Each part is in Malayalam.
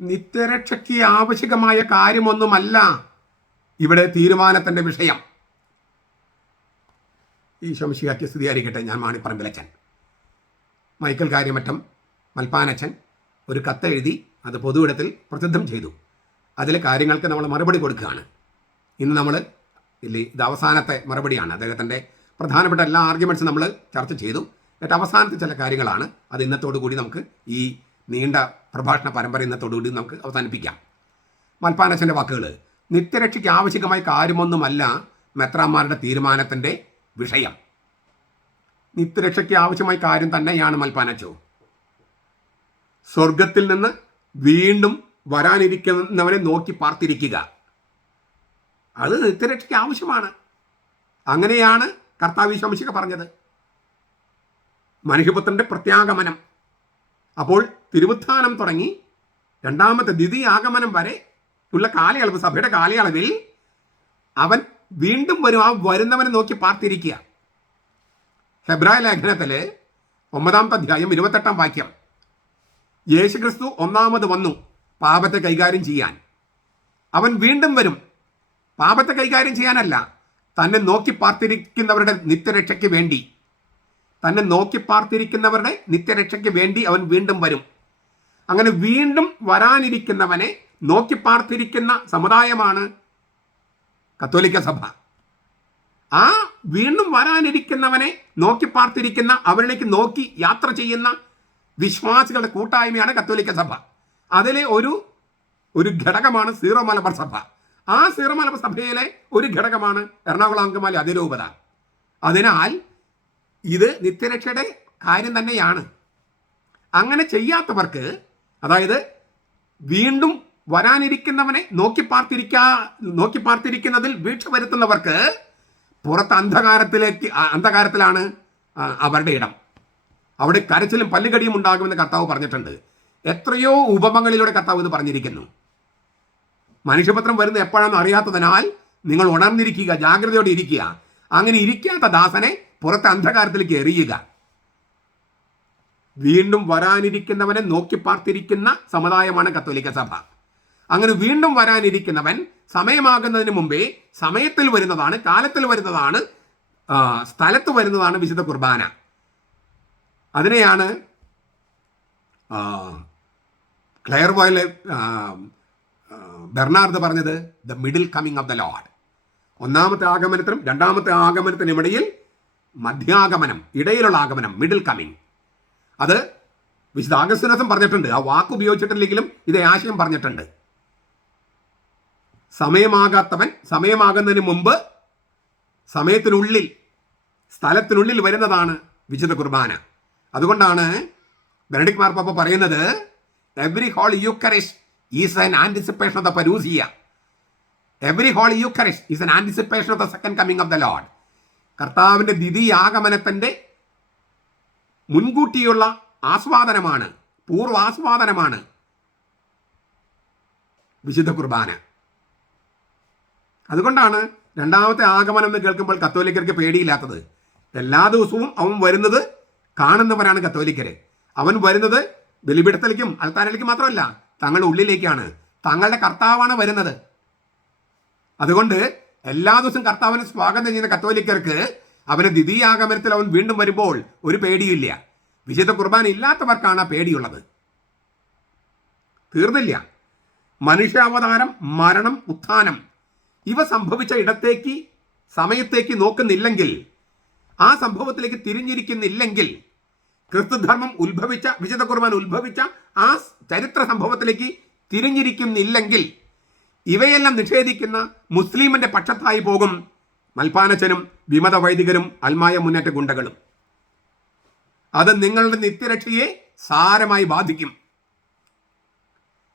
നിത്യരക്ഷയ്ക്ക് ആവശ്യകമായ കാര്യമൊന്നുമല്ല ഇവിടെ തീരുമാനത്തിന്റെ വിഷയം. ഈ ശംശിയാക്കിയ സ്ഥിതിയായിരിക്കട്ടെ ഞാൻ മാണിപ്പറമ്പിലച്ചൻ. മൈക്കൽ കാര്യമറ്റം മൽപ്പാനച്ചൻ ഒരു കത്തെഴുതി അത് പൊതുവിടത്തിൽ പ്രസിദ്ധം ചെയ്തു. അതിലെ കാര്യങ്ങൾക്ക് നമ്മൾ മറുപടി കൊടുക്കുകയാണ്. ഇന്ന് നമ്മൾ ഇല്ലേ ഇത് അവസാനത്തെ മറുപടിയാണ്. അദ്ദേഹത്തിന്റെ പ്രധാനപ്പെട്ട എല്ലാ ആർഗ്യുമെന്റ്സും നമ്മൾ ചർച്ച ചെയ്തു. എന്നിട്ട് അവസാനത്തെ ചില കാര്യങ്ങളാണ്. അത് ഇന്നത്തോടു കൂടി നമുക്ക് ഈ നീണ്ട പ്രഭാഷണ പരമ്പര ഇന്നത്തോടുകൂടി നമുക്ക് അവസാനിപ്പിക്കാം. മൽപ്പാനച്ചന്റെ വാക്കുകൾ നിത്യരക്ഷയ്ക്ക് ആവശ്യമായ കാര്യമൊന്നുമല്ല മെത്രാന്മാരുടെ തീരുമാനത്തിന്റെ വിഷയം. നിത്യരക്ഷയ്ക്ക് ആവശ്യമായ കാര്യം തന്നെയാണ് മൽപ്പാനച്ചു സ്വർഗത്തിൽ നിന്ന് വീണ്ടും വരാനിരിക്കുന്നവനെ നോക്കി പാർത്തിരിക്കുക. അത് നിത്യരക്ഷയ്ക്ക് ആവശ്യമാണ്. അങ്ങനെയാണ് കർത്താവ് ശംശിക പറഞ്ഞത്. മനുഷ്യപുത്രന്റെ പ്രത്യാഗമനം അപ്പോൾ തിരുവുത്ഥാനം തുടങ്ങി രണ്ടാമത്തെ ദ്വിതീയ ആഗമനം വരെ ഉള്ള കാലയളവ് സഭയുടെ കാലയളവിൽ അവൻ വീണ്ടും വരും. ആ വരുന്നവനെ നോക്കി പാർത്തിരിക്കുക. ഹെബ്രായ ലേഖനത്തിലെ ഒമ്പതാമത്തെ അധ്യായം ഇരുപത്തെട്ടാം വാക്യം. യേശുക്രിസ്തു ഒന്നാമത് വന്നു പാപത്തെ കൈകാര്യം ചെയ്യാൻ. അവൻ വീണ്ടും വരും. പാപത്തെ കൈകാര്യം ചെയ്യാനല്ല തന്നെ നോക്കി പാർത്തിരിക്കുന്നവരുടെ നിത്യരക്ഷയ്ക്ക് വേണ്ടി. തന്നെ നോക്കി പാർത്തിരിക്കുന്നവരുടെ നിത്യരക്ഷയ്ക്ക് വേണ്ടി അവൻ വീണ്ടും വരും. അങ്ങനെ വീണ്ടും വരാനിരിക്കുന്നവനെ നോക്കി പാർത്തിരിക്കുന്ന സമുദായമാണ് കത്തോലിക്ക സഭ. ആ വീണ്ടും വരാനിരിക്കുന്നവനെ നോക്കി പാർത്തിരിക്കുന്ന അവരിലേക്ക് നോക്കി യാത്ര ചെയ്യുന്ന വിശ്വാസികളുടെ കൂട്ടായ്മയാണ് കത്തോലിക്ക സഭ. അതിലെ ഒരു ഒരു ഘടകമാണ് സീറോ മലബാർ സഭ. ആ സീറോ മലബാർ സഭയിലെ ഒരു ഘടകമാണ് എറണാകുളം അങ്കമാലി അതിരൂപത. അതിനാൽ ഇത് നിത്യരക്ഷയുടെ കാര്യം തന്നെയാണ്. അങ്ങനെ ചെയ്യാത്തവർക്ക് അതായത് വീണ്ടും വരാനിരിക്കുന്നവനെ നോക്കി പാർത്തിരിക്കാ നോക്കി പാർത്തിരിക്കുന്നതിൽ വീഴ്ച വരുത്തുന്നവർക്ക് പുറത്ത് അന്ധകാരത്തിലേക്ക് അന്ധകാരത്തിലാണ് അവരുടെ ഇടം. അവിടെ കരച്ചിലും പല്ലുകടിയും ഉണ്ടാകുമെന്ന് കർത്താവ് പറഞ്ഞിട്ടുണ്ട്. എത്രയോ ഉപമങ്ങളിലൂടെ കർത്താവ് ഇത് പറഞ്ഞിരിക്കുന്നു. മനുഷ്യപത്രം വരുന്ന എപ്പോഴാണെന്ന് അറിയാത്തതിനാൽ നിങ്ങൾ ഉണർന്നിരിക്കുക ജാഗ്രതയോടെ ഇരിക്കുക. അങ്ങനെ ഇരിക്കാത്ത ദാസനെ പുറത്തെ അന്ധകാരത്തിലേക്ക് എറിയുക വീണ്ടും വരാനിരിക്കുന്നവനെ നോക്കി പാർത്തിരിക്കുന്ന സമുദായമാണ് കത്തോലിക്ക സഭ. അങ്ങനെ വീണ്ടും വരാനിരിക്കുന്നവൻ സമയമാകുന്നതിന് മുമ്പേ സമയത്തിൽ വരുന്നതാണ് കാലത്തിൽ വരുന്നതാണ് സ്ഥലത്ത് വരുന്നതാണ് വിശുദ്ധ കുർബാന. അതിനെയാണ് ക്ലെയർ വോയിലെ ബെർണാർഡ് പറഞ്ഞത് the middle coming of the Lord ഒന്നാമത്തെ ആഗമനത്തിനും രണ്ടാമത്തെ ആഗമനത്തിനും ഇടയിൽ മധ്യാഗമനം ഇടയിലുള്ള ആഗമനം മിഡിൽ കമ്മിങ് അത് വിശുദ്ധ ആഗസ്റ്റിനസം പറഞ്ഞിട്ടുണ്ട്. ആ വാക്ക് ഉപയോഗിച്ചിട്ടില്ലെങ്കിലും ഇതേ ആശയം പറഞ്ഞിട്ടുണ്ട്. സമയമാകാത്തവൻ സമയമാകുന്നതിന് മുമ്പ് സമയത്തിനുള്ളിൽ സ്ഥലത്തിനുള്ളിൽ വരുന്നതാണ് വിശുദ്ധ കുർബാന. അതുകൊണ്ടാണ് ബെനഡിക് മാർപ്പാപ്പ പറയുന്നത് every whole Eucharist is an anticipation of the parousia every whole Eucharist is an anticipation of the second coming of the Lord കർത്താവിന്റെ ദ്വിതീയാഗമനത്തിന്റെ മുൻകൂട്ടിയുള്ള ആസ്വാദനമാണ് പൂർവാസ്വാദനമാണ് വിശുദ്ധ കുർബാന. അതുകൊണ്ടാണ് രണ്ടാമത്തെ ആഗമനം എന്ന് കേൾക്കുമ്പോൾ കത്തോലിക്കർക്ക് പേടിയില്ലാത്തത്. എല്ലാ ദിവസവും അവൻ വരുന്നത് കാണുന്നവരാണ് കത്തോലിക്കര്. അവൻ വരുന്നത് ബലിപിടുത്തലേക്കും അൽത്താരയിലേക്കും മാത്രമല്ല തങ്ങളുടെ ഉള്ളിലേക്കാണ്. തങ്ങളുടെ കർത്താവാണ് വരുന്നത്. അതുകൊണ്ട് എല്ലാ ദിവസവും കർത്താവിനെ സ്വാഗതം ചെയ്യുന്ന കത്തോലിക്കർക്ക് അവന് ദ്വിതീയാഗമനത്തിൽ അവൻ വീണ്ടും വരുമ്പോൾ ഒരു പേടിയില്ല. വിശുദ്ധ കുർബാന ഇല്ലാത്തവർക്കാണ് ആ പേടിയുള്ളത്. തീർന്നില്ല. മനുഷ്യാവതാരം മരണം ഉത്ഥാനം ഇവ സംഭവിച്ച ഇടത്തേക്ക് സമയത്തേക്ക് നോക്കുന്നില്ലെങ്കിൽ ആ സംഭവത്തിലേക്ക് തിരിഞ്ഞിരിക്കുന്നില്ലെങ്കിൽ ക്രിസ്തുധർമ്മം ഉത്ഭവിച്ച വിശുദ്ധ കുർബാൻ ഉത്ഭവിച്ച ആ ചരിത്ര സംഭവത്തിലേക്ക് തിരിഞ്ഞിരിക്കുന്നില്ലെങ്കിൽ ഇവയെല്ലാം നിഷേധിക്കുന്ന മുസ്ലിമിന്റെ പക്ഷത്തായി പോകും മൽപ്പാനച്ചനും വിമത വൈദികരും അൽമായ മുന്നേറ്റ ഗുണ്ടകളും. അത് നിങ്ങളുടെ നിത്യരക്ഷയെ സാരമായി ബാധിക്കും.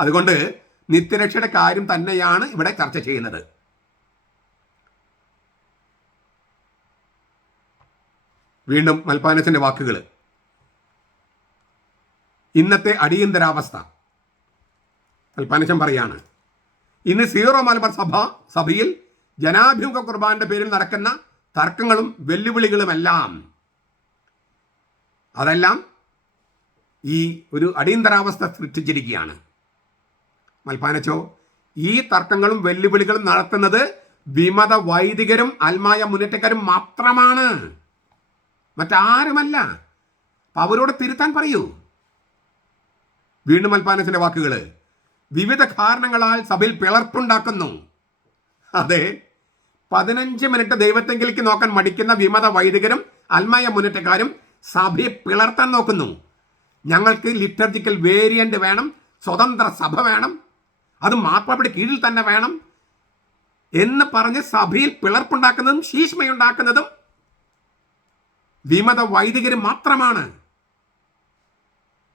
അതുകൊണ്ട് നിത്യരക്ഷയുടെ കാര്യം തന്നെയാണ് ഇവിടെ ചർച്ച ചെയ്യുന്നത്. വീണ്ടും മൽപാനച്ചന്റെ വാക്കുകൾ. ഇന്നത്തെ അടിയന്തരാവസ്ഥ. മൽപാനച്ചൻ പറയാണ് ഇന്ന് സീറോ മലബാർ സഭ സഭയിൽ ജനാഭിമുഖ കുർബാന്റെ പേരിൽ നടക്കുന്ന തർക്കങ്ങളും വെല്ലുവിളികളുമെല്ലാം അതെല്ലാം ഈ ഒരു അടിയന്തരാവസ്ഥ സൃഷ്ടിച്ചിരിക്കുകയാണ്. മൽപ്പാനച്ചോ ഈ തർക്കങ്ങളും വെല്ലുവിളികളും നടത്തുന്നത് വിമത വൈദികരും അൽമായ മുന്നേറ്റക്കാരും മാത്രമാണ്. മറ്റാരുമല്ല. അപ്പൊ അവരോട് തിരുത്താൻ പറയൂ. വീണ്ടും മൽപ്പാനച്ചന്റെ വാക്കുകൾ വിവിധ കാരണങ്ങളാൽ സഭയിൽ പിളർപ്പുണ്ടാക്കുന്നു. അതെ പതിനഞ്ച് മിനിറ്റ് ദൈവത്തെങ്കിലേക്ക് നോക്കാൻ മടിക്കുന്ന വിമത വൈദികരും അൽമായ മുന്നേറ്റക്കാരും സഭയെ പിളർത്താൻ നോക്കുന്നു. ഞങ്ങൾക്ക് ലിറ്റർജിക്കൽ വേരിയന്റ് വേണം സ്വതന്ത്ര സഭ വേണം അത് മാപ്പാപ്പയുടെ കീഴിൽ തന്നെ വേണം എന്ന് പറഞ്ഞ് സഭയിൽ പിളർപ്പുണ്ടാക്കുന്നതും ശീഷ്മയുണ്ടാക്കുന്നതും വിമത വൈദികർ മാത്രമാണ്.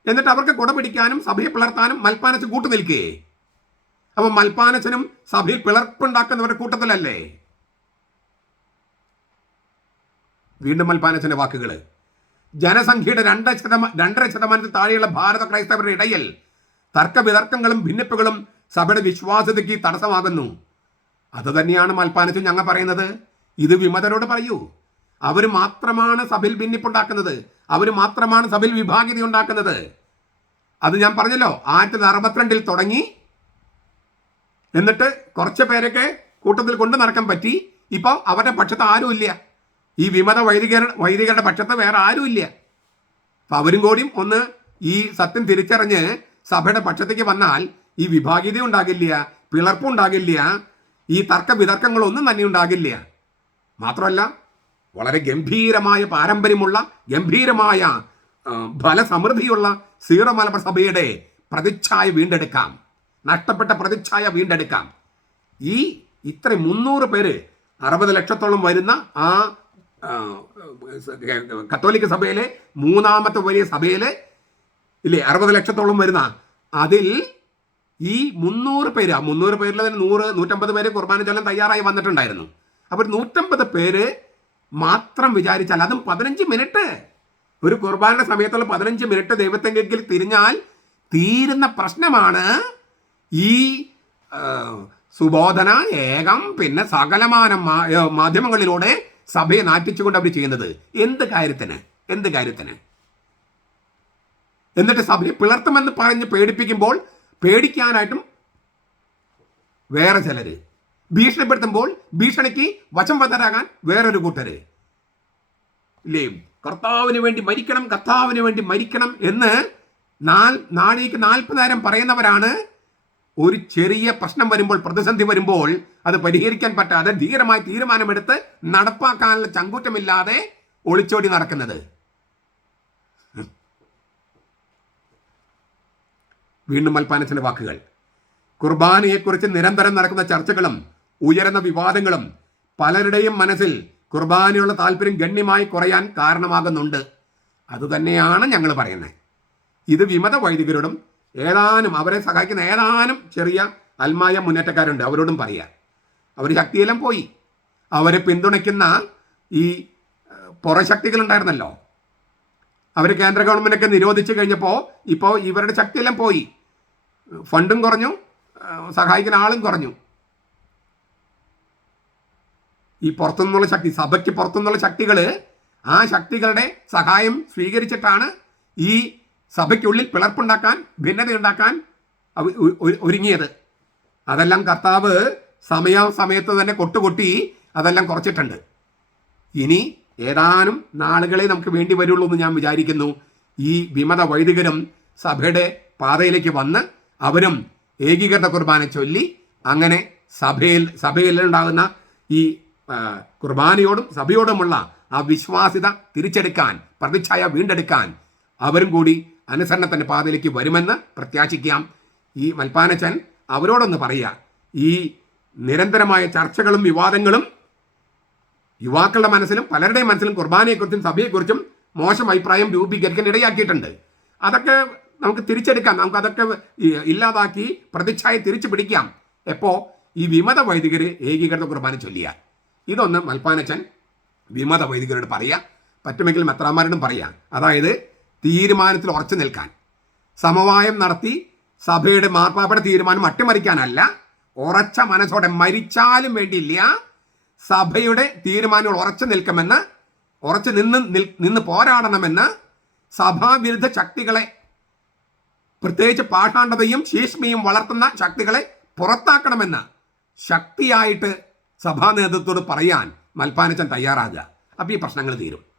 എന്നിട്ട് അവർക്ക് കുടപിടിക്കാനും സഭയെ പിളർത്താനും മൽപ്പാനച്ച് കൂട്ടുനിൽക്കേ അപ്പൊ മൽപ്പാനച്ചനും സഭയിൽ പിളർപ്പുണ്ടാക്കുന്നവരുടെ കൂട്ടത്തിലല്ലേ? വീണ്ടും മൽപ്പാനച്ചന്റെ വാക്കുകൾ ജനസംഖ്യയുടെ രണ്ട് ശതമാ രണ്ടര ശതമാനത്തിൽ താഴെയുള്ള ഭാരത ക്രൈസ്തവരുടെ ഇടയിൽ തർക്ക വിതർക്കങ്ങളും ഭിന്നിപ്പുകളും സഭയുടെ വിശ്വാസ്യതയ്ക്ക് തടസ്സമാകുന്നു. അത് തന്നെയാണ് മൽപ്പാനച്ചൻ ഞങ്ങൾ പറയുന്നത്. ഇത് വിമതരോട് പറയൂ. അവർ മാത്രമാണ് സഭയിൽ ഭിന്നിപ്പുണ്ടാക്കുന്നത്. അവർ മാത്രമാണ് സഭയിൽ വിഭാഗിത ഉണ്ടാക്കുന്നത്. അത് ഞാൻ പറഞ്ഞല്ലോ ആയിരത്തി തൊള്ളായിരത്തി അറുപത്തിരണ്ടിൽ തുടങ്ങി. എന്നിട്ട് കുറച്ച് പേരൊക്കെ കൂട്ടത്തിൽ കൊണ്ടു നടക്കാൻ പറ്റി. ഇപ്പോൾ അവരുടെ പക്ഷത്ത് ഇല്ല. ഈ വിമത വൈദികർ വൈദികരുടെ പക്ഷത്ത് വേറെ ആരുമില്ല അപ്പം അവരും കൂടിയും ഒന്ന് ഈ സത്യം തിരിച്ചറിഞ്ഞ് സഭയുടെ പക്ഷത്തേക്ക് വന്നാൽ ഈ വിഭാഗീയത ഉണ്ടാകില്ല പിളർപ്പുണ്ടാകില്ല ഈ തർക്ക വിതർക്കങ്ങളൊന്നും തന്നെ ഉണ്ടാകില്ല. മാത്രമല്ല വളരെ ഗംഭീരമായ പാരമ്പര്യമുള്ള ഗംഭീരമായ ഫലസമൃദ്ധിയുള്ള സീറോ മലബാർ സഭയുടെ പ്രതിച്ഛായ വീണ്ടെടുക്കാം. നഷ്ടപ്പെട്ട പ്രതിച്ഛായ വീണ്ടെടുക്കാം. ഈ ഇത്ര മുന്നൂറ് പേര് അറുപത് ലക്ഷത്തോളം വരുന്ന ആ ആ, കത്തോലിക്ക സഭയിലെ മൂന്നാമത്തെ വലിയ സഭയിലെ ഇല്ലേ അറുപത് ലക്ഷത്തോളം വരുന്ന അതിൽ ഈ മുന്നൂറ് പേര് ആ മുന്നൂറ് പേരിൽ തന്നെ നൂറ് നൂറ്റമ്പത് പേര് കുർബാന ചൊല്ലാൻ തയ്യാറായി വന്നിട്ടുണ്ടായിരുന്നു. അപ്പോൾ നൂറ്റമ്പത് പേര് മാത്രം വിചാരിച്ചാൽ അതും പതിനഞ്ച് മിനിറ്റ്. ഒരു കുർബാനയുടെ സമയത്തുള്ള പതിനഞ്ച് മിനിറ്റ് ദൈവത്തെങ്കിൽ തിരിഞ്ഞാൽ തീരുന്ന പ്രശ്നമാണ് ഈ സുബോധന ഏകം പിന്നെ സകലമാന മാധ്യമങ്ങളിലൂടെ സഭയെ നാറ്റിച്ചുകൊണ്ട് അവർ ചെയ്യുന്നത്. എന്ത് കാര്യത്തിന്? എന്ത് കാര്യത്തിന്? എന്നിട്ട് സഭയെ പിളർത്തുമെന്ന് പറഞ്ഞ് പേടിപ്പിക്കുമ്പോൾ പേടിക്കാനായിട്ടും വേറെ ചിലര് ഭീഷണിപ്പെടുത്തുമ്പോൾ ഭീഷണിക്ക് വശം വന്നരാകാൻ വേറൊരു കൂട്ടര്. ഇല്ലേ? കർത്താവിന് വേണ്ടി മരിക്കണം കർത്താവിന് വേണ്ടി മരിക്കണം എന്ന് നാൽ നാളേക്ക് നാൽപ്പതിനായിരം പറയുന്നവരാണ്. ഒരു ചെറിയ പ്രശ്നം വരുമ്പോൾ പ്രതിസന്ധി വരുമ്പോൾ അത് പരിഹരിക്കാൻ പറ്റാതെ ധീരമായി തീരുമാനമെടുത്ത് നടപ്പാക്കാനുള്ള ചങ്കൂറ്റമില്ലാതെ ഒളിച്ചോടി നടക്കുന്നത്. വീണ്ടും മൽപ്പാനച്ചന്റെ വാക്കുകൾ. കുർബാനയെക്കുറിച്ച് നിരന്തരം നടക്കുന്ന ചർച്ചകളും ഉയരുന്ന വിവാദങ്ങളും പലരുടെയും മനസ്സിൽ കുർബാനയുള്ള താല്പര്യം ഗണ്യമായി കുറയാൻ കാരണമാകുന്നുണ്ട്. അതുതന്നെയാണ് ഞങ്ങൾ പറയുന്നത്. ഇത് വിമത വൈദികരോടും ഏതാനും അവരെ സഹായിക്കുന്ന ഏതാനും ചെറിയ അൽമായ മുന്നേറ്റക്കാരുണ്ട്. അവരോടും പറയാം. അവർ ശക്തിയെല്ലാം പോയി. അവരെ പിന്തുണയ്ക്കുന്ന ഈ പുറശക്തികളുണ്ടായിരുന്നല്ലോ. അവർ കേന്ദ്ര ഗവൺമെന്റൊക്കെ നിരോധിച്ചു കഴിഞ്ഞപ്പോൾ ഇപ്പോൾ ഇവരുടെ ശക്തിയെല്ലാം പോയി. ഫണ്ടും കുറഞ്ഞു സഹായിക്കുന്ന ആളും കുറഞ്ഞു. ഈ പുറത്തുനിന്നുള്ള ശക്തി സഭയ്ക്ക് പുറത്തുനിന്നുള്ള ശക്തികൾ ആ ശക്തികളുടെ സഹായം സ്വീകരിച്ചിട്ടാണ് ഈ സഭയ്ക്കുള്ളിൽ പിളർപ്പുണ്ടാക്കാൻ ഭിന്നതയുണ്ടാക്കാൻ ഒരുങ്ങിയത്. അതെല്ലാം കർത്താവ് സമയാസമയത്ത് തന്നെ കൊട്ടുകൊട്ടി അതെല്ലാം കുറച്ചിട്ടുണ്ട്. ഇനി ഏതാനും നാളുകളെ നമുക്ക് വേണ്ടി വരുള്ളൂ എന്ന് ഞാൻ വിചാരിക്കുന്നു. ഈ വിമത വൈദികരും സഭയുടെ പാതയിലേക്ക് വന്ന് അവരും ഏകീകൃത കുർബാന ചൊല്ലി അങ്ങനെ സഭയിൽ ഉണ്ടാകുന്ന ഈ കുർബാനയോടും സഭയോടുമുള്ള ആ വിശ്വാസ്യത തിരിച്ചെടുക്കാൻ പ്രതിച്ഛായ വീണ്ടെടുക്കാൻ അവരും കൂടി അനുസരണത്തിന്റെ പാതയിലേക്ക് വരുമെന്ന് പ്രത്യാശിക്കാം. ഈ മൽപ്പാനച്ചൻ അവരോടൊന്ന് പറയുക. ഈ നിരന്തരമായ ചർച്ചകളും വിവാദങ്ങളും യുവാക്കളുടെ മനസ്സിലും പലരുടെയും മനസ്സിലും കുർബാനയെക്കുറിച്ചും സഭയെക്കുറിച്ചും മോശം അഭിപ്രായം രൂപീകരിക്കാൻ ഇടയാക്കിയിട്ടുണ്ട്. അതൊക്കെ നമുക്ക് തിരിച്ചെടുക്കാം. നമുക്ക് അതൊക്കെ ഇല്ലാതാക്കി പ്രതിച്ഛായ തിരിച്ചു പിടിക്കാം എപ്പോ? ഈ വിമത വൈദികർ ഏകീകൃത കുർബാന ചൊല്ലിയാൽ. ഇതൊന്ന് മൽപ്പാനച്ചൻ വിമത വൈദികരോട് പറയാം. പറ്റുമെങ്കിൽ മെത്രാന്മാരോടും പറയാം. അതായത് തീരുമാനത്തിൽ ഉറച്ചു നിൽക്കാൻ. സമവായം നടത്തി സഭയുടെ മാർപ്പാപ്പയുടെ തീരുമാനം അട്ടിമറിക്കാനല്ല ഉറച്ച മനസ്സോടെ മരിച്ചാലും വേണ്ടിയില്ല സഭയുടെ തീരുമാനങ്ങൾ ഉറച്ചു നിൽക്കുമെന്ന് ഉറച്ചു നിന്ന് നിന്ന് പോരാടണമെന്ന് സഭാവിരുദ്ധ ശക്തികളെ പ്രത്യേകിച്ച് പാഷാണ്ഡതയും ശീഷ്മയും വളർത്തുന്ന ശക്തികളെ പുറത്താക്കണമെന്ന് ശക്തിയായിട്ട് സഭാ നേതൃത്വത്തോട് പറയാൻ മൽപ്പാനച്ചൻ തയ്യാറാകുക. അപ്പോൾ ഈ പ്രശ്നങ്ങൾ തീരും.